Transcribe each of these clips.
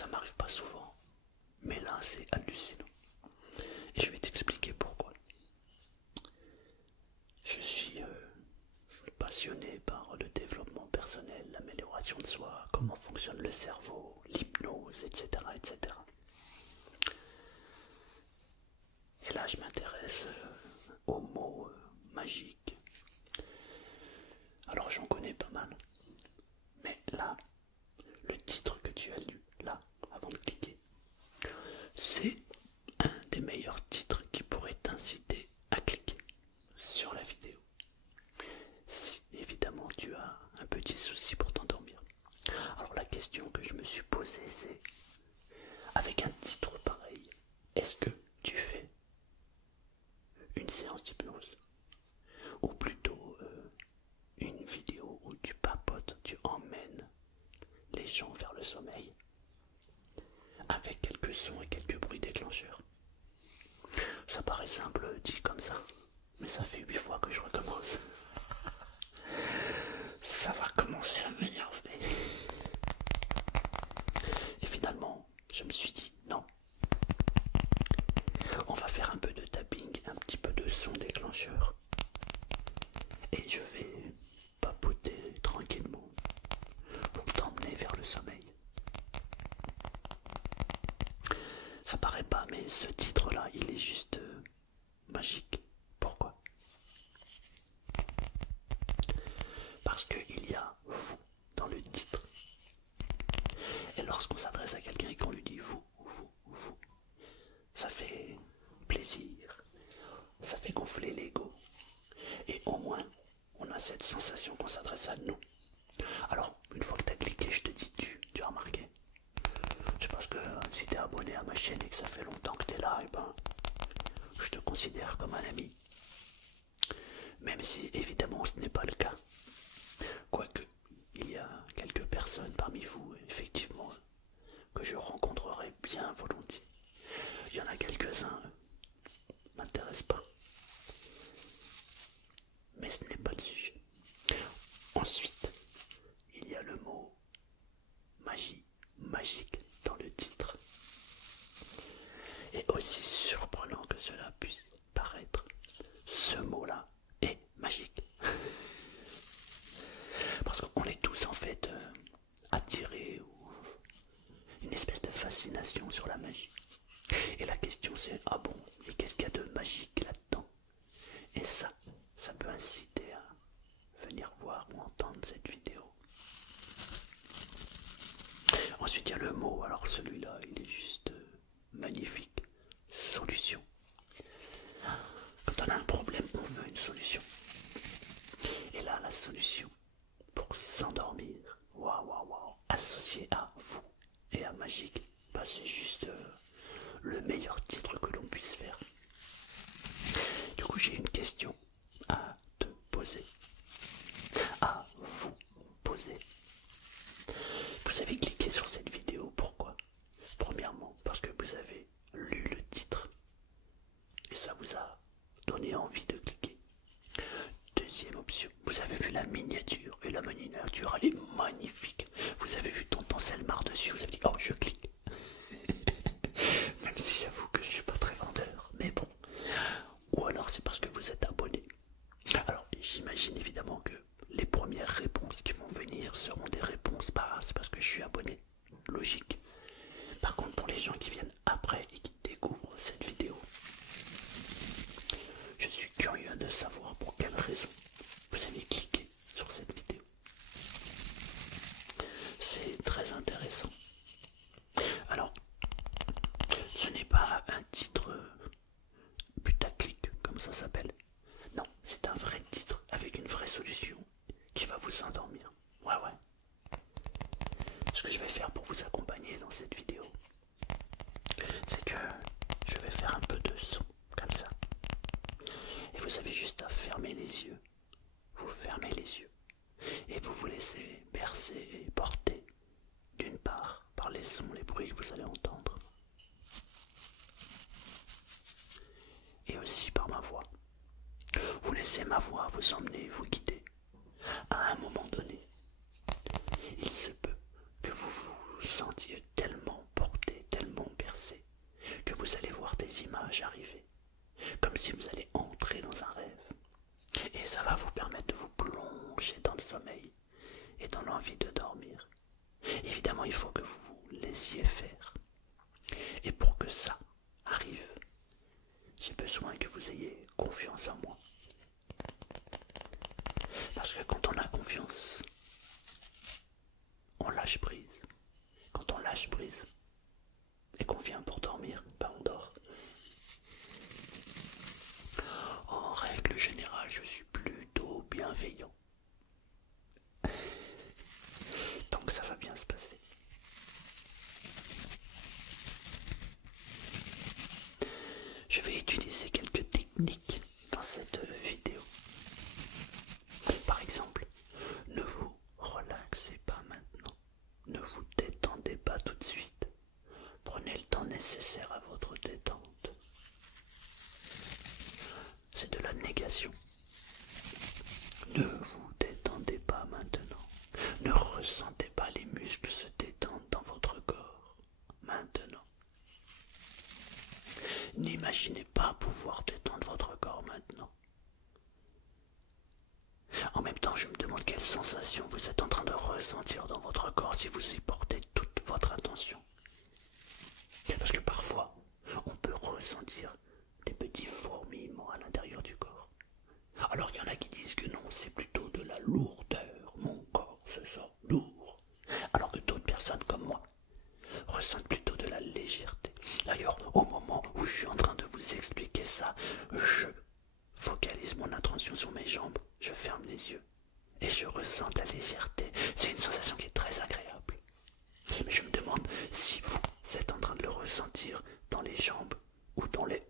ça m'arrive pas souvent, mais là c'est hallucinant. Et je vais t'expliquer pourquoi. Je suis passionné par le développement personnel, l'amélioration de soi, comment fonctionne le cerveau, l'hypnose, etc., etc. Et là je m'intéresse aux mots magiques. Alors j'en connais pas mal, mais là, le titre que tu as lu, là, avant de cliquer, c'est un des meilleurs titres qui pourrait t'inciter à cliquer sur la vidéo. Si évidemment tu as un petit souci pour t'endormir. Alors la question que je me suis posée c'est, avec un titre pareil, est-ce que tu fais une séance d'hypnose? Ou plutôt une vidéo où tu papotes, tu emmènes les gens vers le sommeil avec quelques sons et quelques bruits déclencheurs? Ça paraît simple dit comme ça, mais ça fait 8 fois que je recommence. Ça va commencer à m'énerver. Et finalement, je me suis dit non. On va faire un peu de tapping, un petit peu de son déclencheur. Et je vais papoter tranquillement pour t'emmener vers le sommeil. Ça paraît pas, mais ce titre-là, il est juste magique. Pourquoi? Parce qu'il y a vous dans le titre. Et lorsqu'on s'adresse à quelqu'un et qu'on lui dit vous, ça fait plaisir, ça fait gonfler l'ego. Et au moins, on a cette sensation qu'on s'adresse à nous. Alors, une fois que tu as cliqué, je te dis tu as remarqué. C'est parce que si tu es abonné à ma chaîne et que ça fait longtemps que tu es là, et ben, je te considère comme un ami. Même si évidemment ce n'est pas le cas. Quoique, il y a quelques personnes parmi vous, effectivement, que je rencontrerai bien volontiers. Il y en a quelques-uns, m'intéressent pas. Mais ce n'est pas le sujet. Ensuite, il y a le mot magie, magique dans le titre. Et aussi surprenant que cela puisse paraître, ce mot-là est magique. Parce qu'on est tous en fait attirés ou une espèce de fascination sur la magie. Et la question c'est, ah bon, et qu'est-ce qu'il y a de magique là-dedans? Et ça peut inciter à venir voir ou entendre cette vidéo. Ensuite il y a le mot, alors celui-là il est juste magnifique. Solution. Quand on a un problème, on veut une solution. Et là, la solution pour s'endormir, waouh, waouh, waouh, associé à vous et à magique, bah, c'est juste le meilleur titre que l'on puisse faire. Du coup, j'ai une question à te poser, à vous poser. Vous avez cliqué sur cette vidéo, pourquoi? Premièrement, parce que vous avez lu le titre et ça vous a donné envie de cliquer. Deuxième option, vous avez vu la miniature et la miniature elle est magnifique. Vous avez vu Tonton Selmar dessus, vous avez dit oh je clique. Même si j'avoue que je suis pas très vendeur, mais bon. Ou alors c'est parce que vous êtes abonné. Alors j'imagine évidemment que les premières réponses qui vont venir seront des réponses, bah c'est parce que je suis abonné. Logique. Par contre pour les gens qui viennent après et qui découvrent cette vidéo, je suis curieux de savoir pour quelle raison vous avez cliqué sur cette vidéo. C'est très intéressant. Alors, ce n'est pas un titre putaclic comme ça s'appelle. Non, c'est un vrai titre avec une vraie solution qui va vous endormir. Ouais, ouais. Ce que je vais faire pour vous accompagner dans cette vidéo, c'est que je vais faire un peu de son comme ça. Et vous avez juste à fermer les yeux. Vous fermez les yeux et vous vous laissez bercer et porter d'une part par les sons, les bruits que vous allez entendre et aussi par ma voix. Vous laissez ma voix vous emmener, vous guider. À un moment donné, il se peut que vous vous sentiez tellement il faut que vous vous laissiez faire. Et pour que ça arrive, j'ai besoin que vous ayez confiance en moi. Parce que quand on a confiance, on lâche prise. Quand on lâche prise et qu'on vient pour dormir, ben on dort. En règle générale, je suis plutôt bienveillant. Donc ça va bien se passer. Je vais utiliser quelques techniques dans cette vidéo. Par exemple, ne vous relaxez pas maintenant. Ne vous détendez pas tout de suite. Prenez le temps nécessaire à votre détente. C'est de la négation. Ne vous détendez pas maintenant. Ne ressentez pas les muscles se détendre dans votre corps maintenant. N'imaginez pas pouvoir détendre votre corps maintenant. En même temps, je me demande quelle sensation vous êtes en train de ressentir dans votre corps si vous y portez toute votre attention. Parce que parfois, on peut ressentir des petits fourmillements à l'intérieur du corps. Alors il y en a qui disent que non, c'est plutôt de la lourdeur. Mon corps se sent lourd. Alors que d'autres personnes comme moi ressentent plutôt de la légèreté. D'ailleurs, au moment où je suis en train de vous expliquer ça, je focalise mon attention sur mes jambes, je ferme les yeux et je ressens de la légèreté. C'est une sensation qui est très agréable. Mais je me demande si vous êtes en train de le ressentir dans les jambes ou dans le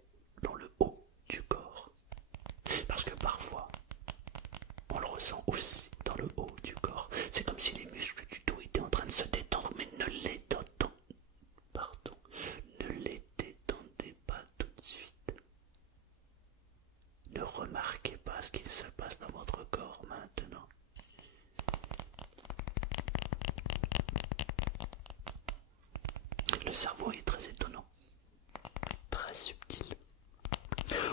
haut du corps. Parce que parfois, on le ressent aussi dans le haut du corps. C'est comme si les muscles du dos étaient en train de se détendre, mais ne les détendez pas tout de suite. Ne remarquez pas ce qu'il se passe dans votre corps maintenant. Le cerveau est très étonnant, très subtil.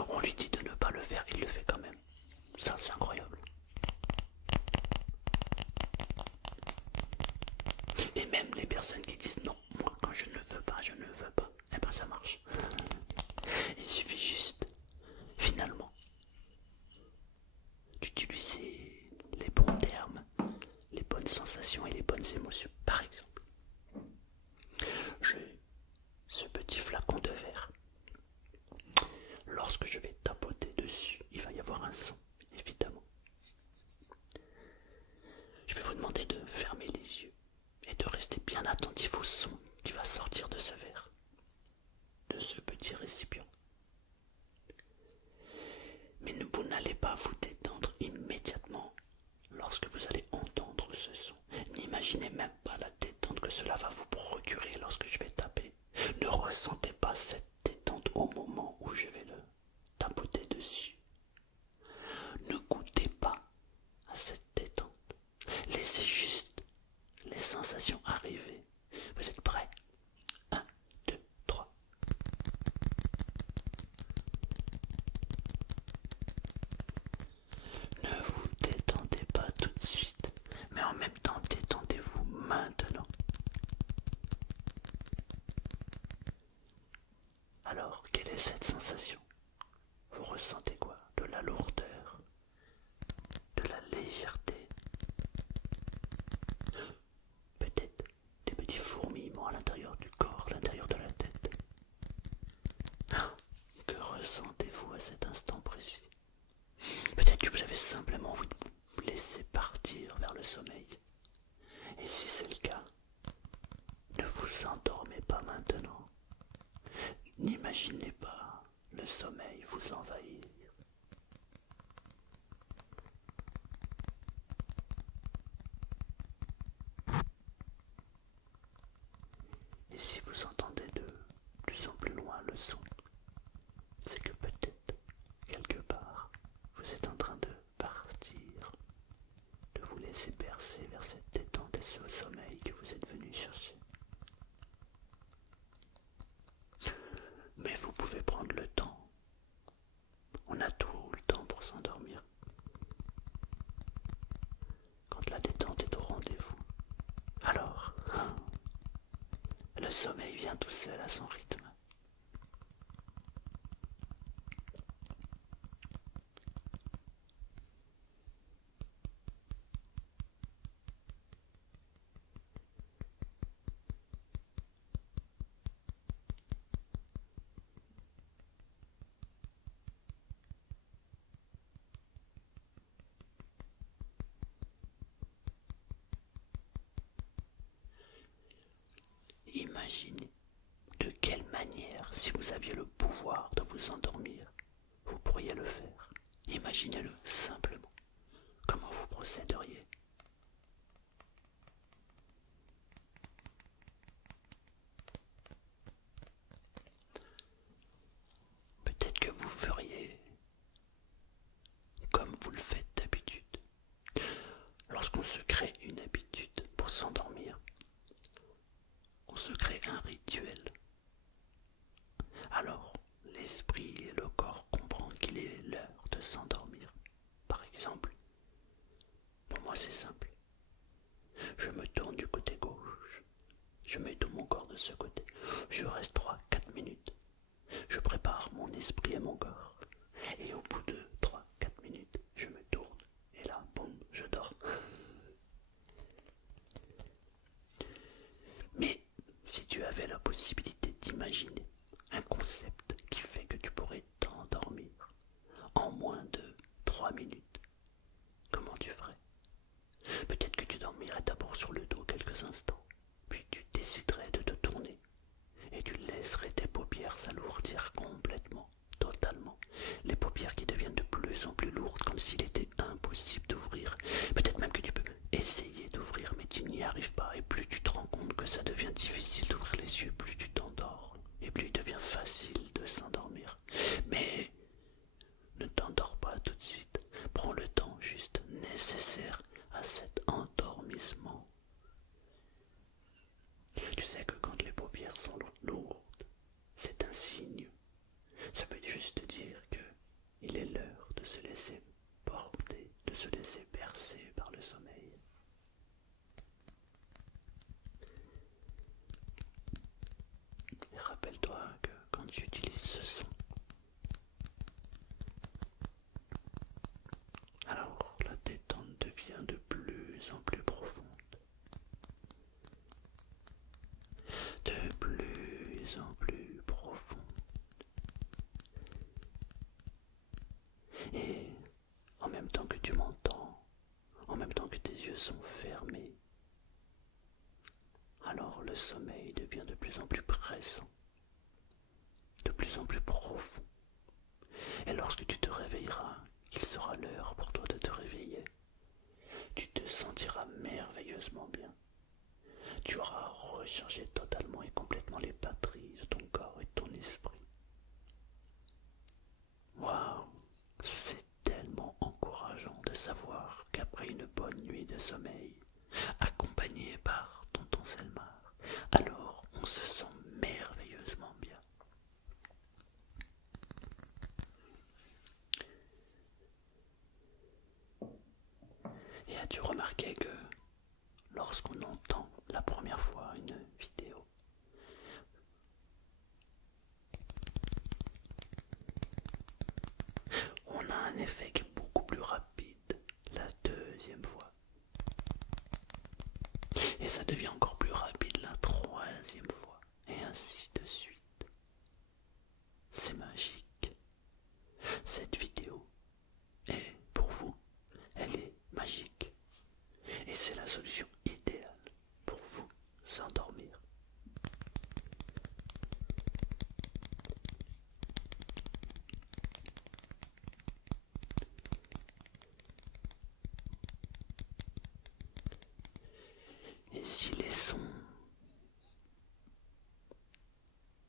On lui dit de ne pas le faire, il le fait quand même. Ça, c'est incroyable. Et même les personnes qui disent non, moi quand je ne veux pas, eh ben ça marche. Il suffit juste, finalement, d'utiliser les bons termes, les bonnes sensations et les bonnes émotions. Par exemple, j'ai ce petit flacon de verre. Lorsque je vais tapoter dessus, il va y avoir un son, évidemment. Je vais vous demander de fermer les yeux et de rester bien attentif au son qui va sortir de ce verre, de ce petit récipient. Mais vous n'allez pas vous détendre immédiatement lorsque vous allez entendre ce son. N'imaginez même pas la détente que cela va vous procurer lorsque je vais taper. Ne ressentez pas cette détente au moment où je vais le tapoter dessus. Ne goûtez pas à cette détente. Laissez juste les sensations arriver. Vous êtes prêts? 1, 2, 3. Ne vous détendez pas tout de suite, mais en même temps détendez-vous maintenant. Alors, quelle est cette sensation? Vous ressentez quoi? De la lourdeur? De la légèreté? Peut-être des petits fourmillements à l'intérieur du corps, à l'intérieur de la tête. Que ressentez-vous à cet instant précis? Peut-être que vous avez simplement envie de vous laisser partir vers le sommeil. Et si c'est le cas, ne vous endormez pas maintenant. N'imaginez pas le sommeil vous envahir. Et si vous entendez de plus en plus loin le son, c'est que peut-être, quelque part, vous êtes en train de partir, de vous laisser bercer vers cette détente et ce sommeil que vous êtes venu chercher. Mais vous pouvez prendre le temps. On a tout le temps pour s'endormir. Quand la détente est au rendez-vous. Alors, Le sommeil vient tout seul à son rythme. Imaginez de quelle manière, si vous aviez le pouvoir de vous endormir, vous pourriez le faire. Imaginez-le simplement. Comment vous procéderiez? Peut-être que vous feriez comme vous le faites d'habitude. Lorsqu'on se crée une habitude pour s'endormir, on se crée un rituel. Alors, l'esprit et le corps comprennent qu'il est l'heure de s'endormir. Par exemple, pour moi c'est simple. Je me tourne du côté gauche. Je mets tout mon corps de ce côté. Je reste 3-4 minutes. Je prépare mon esprit et mon corps. Et au bout de 3-4 minutes, je me tourne. Et là, boum, je dors. Mais si tu avais la possibilité d'imaginer un concept qui fait que tu pourrais t'endormir en moins de 3 minutes, comment tu ferais? Peut-être que tu dormirais d'abord sur le dos quelques instants, puis tu déciderais de te tourner et tu laisserais tes paupières s'alourdir complètement, totalement. Les paupières qui deviennent de plus en plus lourdes, comme s'il était impossible d'ouvrir. Peut-être même que tu peux essayer d'ouvrir, mais tu n'y arrives pas. Et plus tu te rends compte que ça devient difficile d'ouvrir les yeux, plus tu t'endors. Et plus il devient facile de s'endormir. Mais ne t'endors pas tout de suite. Prends le temps juste nécessaire à cet endormissement. Tu sais que quand les paupières sont lourdes, c'est un signe. Ça veut juste dire que il est l'heure de se laisser porter, de se laisser bercer par le sommeil. Et rappelle-toi que quand tu utilises ce son, alors la détente devient de plus en plus profonde. De plus en plus profonde. Et en même temps que tu m'entends, en même temps que tes yeux sont fermés, alors le sommeil devient de plus en plus pressant, de plus en plus profond. Et lorsque tu te réveilleras, il sera l'heure pour toi de te réveiller. Tu te sentiras merveilleusement bien. Tu auras rechargé totalement et complètement les batteries de ton corps et de ton esprit. Waouh, c'est tellement encourageant de savoir qu'après une bonne nuit de sommeil, accompagnée par tonton Selmar, alors on se sent merveilleusement bien. Et as-tu remarqué que lorsqu'on entend la première fois une vidéo, on a un effet qui est beaucoup plus rapide la deuxième fois. Et ça devient encore plus rapide la troisième fois. Et ainsi de suite. C'est magique. Cette vidéo est pour vous. Elle est magique. Et c'est la solution idéale pour vous endormir. Et si les sons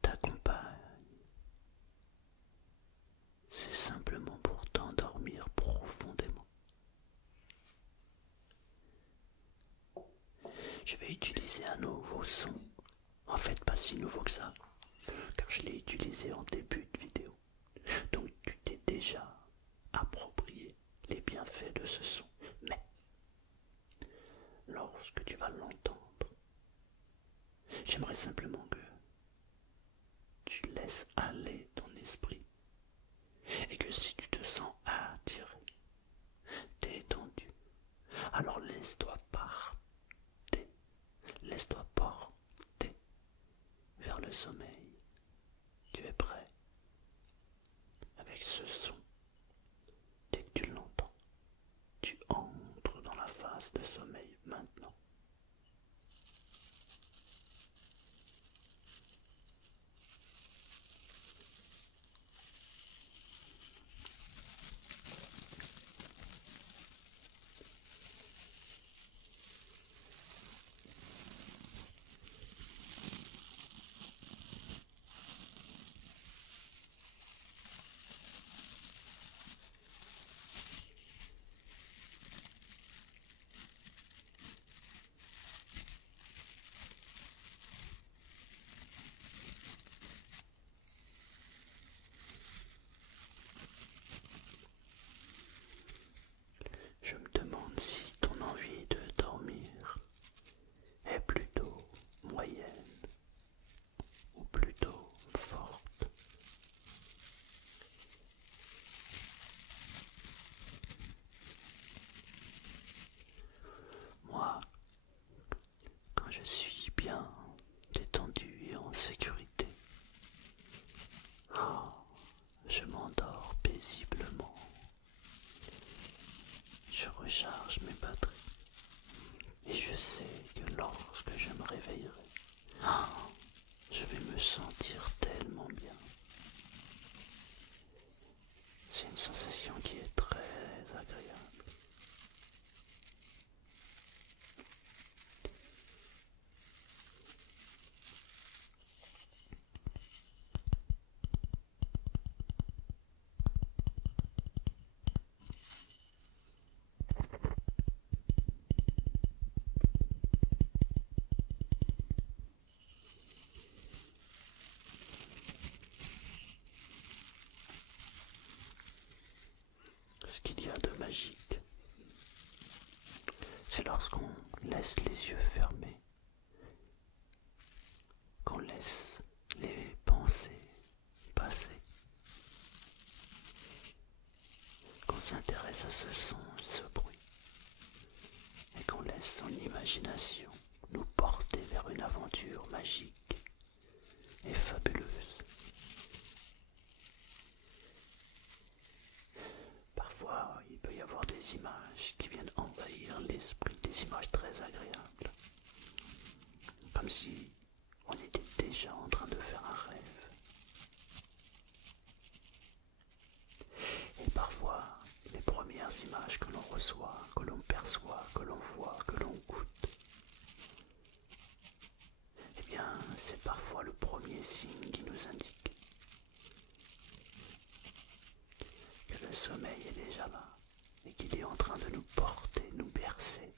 t'accompagnent, c'est simplement pour t'endormir profondément. Je vais utiliser un nouveau son, en fait pas si nouveau que ça, car je l'ai utilisé en début de vidéo. Donc tu t'es déjà approprié les bienfaits de ce son. Mais lorsque tu vas l'entendre, J'aimerais simplement que tu laisses aller ton esprit et que si tu te sens attiré, détendu, alors laisse-toi porter vers le sommeil. Tu es prêt avec ce son. Dès que tu l'entends, tu entres dans la phase de sommeil maintenant. Je me demande si ton envie de dormir est plutôt moyenne ou plutôt forte. Moi, quand je suis bien détendu et en sécurité, je m'endors paisiblement. Je recharge mes batteries et je sais que lorsque je me réveillerai, je vais me sentir tellement bien. C'est une sensation qui est très agréable. Ce qu'il y a de magique, c'est lorsqu'on laisse les yeux fermés, qu'on laisse les pensées passer, qu'on s'intéresse à ce son, ce bruit, et qu'on laisse son imagination nous porter vers une aventure magique et fabuleuse. Parfois, il peut y avoir des images qui viennent envahir l'esprit, des images très agréables, comme si on était déjà en train de faire un rêve. Et parfois, les premières images que l'on reçoit, que l'on perçoit, que l'on voit, que l'on goûte, eh bien, c'est parfois le premier signe qui nous indique que le sommeil est déjà là et qu'il est en train de nous porter, nous bercer.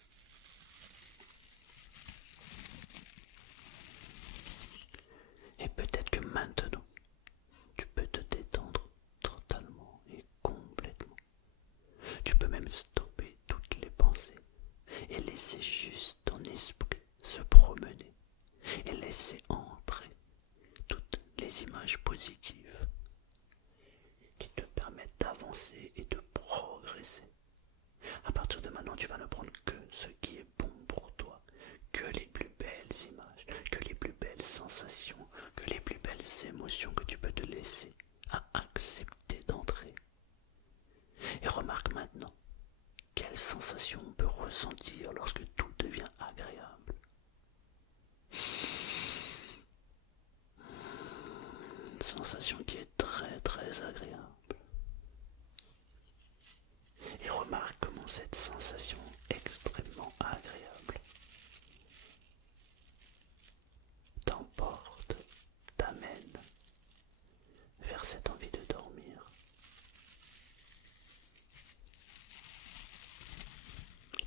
Et peut-être que maintenant, tu peux te détendre totalement et complètement. Tu peux même stopper toutes les pensées et laisser juste ton esprit se promener et laisser entrer toutes les images positives qui te permettent d'avancer et de progresser. À partir de maintenant, tu vas ne prendre que ce qui est bon pour toi, que les plus belles images, que les plus belles sensations, que les plus belles émotions que tu peux te laisser à accepter d'entrer. Et remarque maintenant quelle sensation on peut ressentir lorsque tout devient agréable. Une sensation qui est très très agréable. Et remarque comment cette sensation extrêmement agréable t'emporte, t'amène vers cette envie de dormir.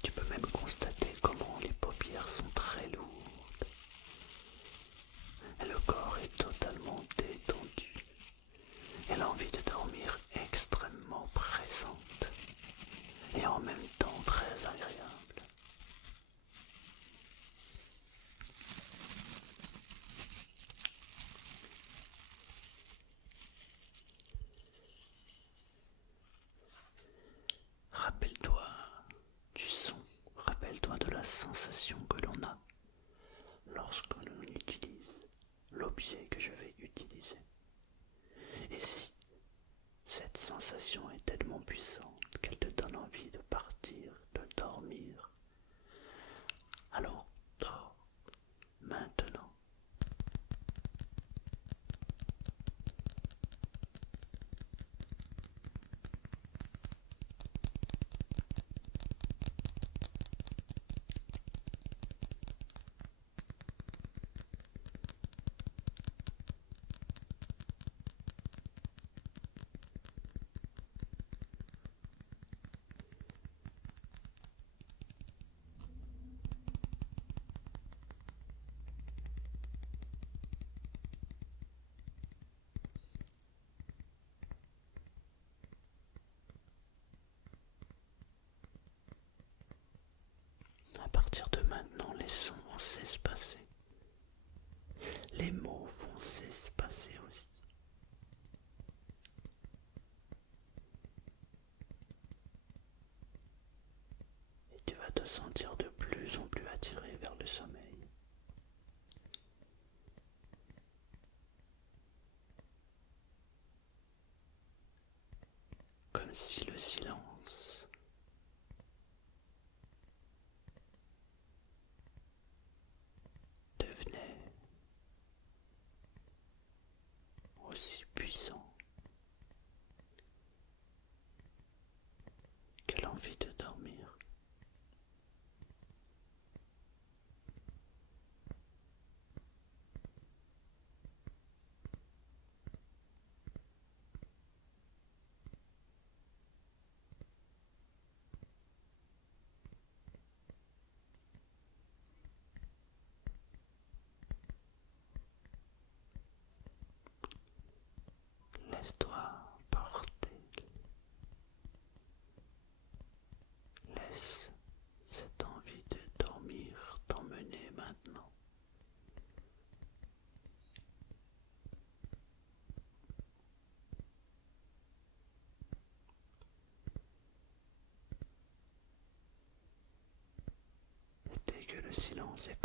Tu peux même constater comment les paupières sont très lourdes et le corps est totalement détendu et l'envie de dormir extrêmement pressante et en même temps très agréable. partir de maintenant, les sons vont s'espacer. Les mots vont s'espacer aussi. Et tu vas te sentir de plus en plus attiré vers le sommeil. Comme si le silence devenait aussi puissant que l'envie de dormir. Laisse-toi porter. Laisse cette envie de dormir t'emmener maintenant. Et dès que le silence est